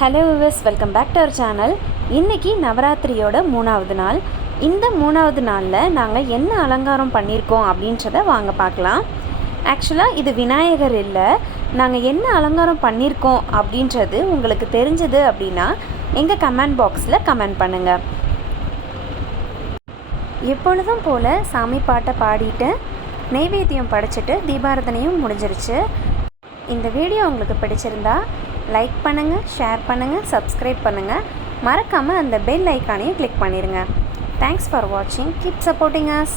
Hello viewers welcome back to our channel இன்றைக்கி நவராத்திரியோட மூணாவது நாள். இந்த மூணாவது நாளில் நாங்கள் என்ன அலங்காரம் பண்ணியிருக்கோம் அப்படின்றத வாங்க பார்க்கலாம். ஆக்சுவலாக இது விநாயகர் இல்லை. நாங்கள் என்ன அலங்காரம் பண்ணியிருக்கோம் அப்படின்றது உங்களுக்கு தெரிஞ்சது அப்படின்னா எங்கள் கமெண்ட் பாக்ஸில் கமெண்ட் பண்ணுங்கள் எப்பொழுதும் போல் சாமி பாட்டை பாடிட்டு நெய்வேத்தியம் படைச்சிட்டு தீபாரதனையும் முடிஞ்சிருச்சு. இந்த வீடியோ உங்களுக்கு பிடிச்சிருந்தா லைக் பண்ணுங்கள் ஷேர் பண்ணுங்கள் சப்ஸ்கிரைப் பண்ணுங்கள் மறக்காமல் அந்த பெல் ஐக்கானையும் கிளிக் பண்ணிடுங்க தேங்க்ஸ் ஃபார் வாட்சிங் கீப் சப்போர்ட்டிங் அஸ்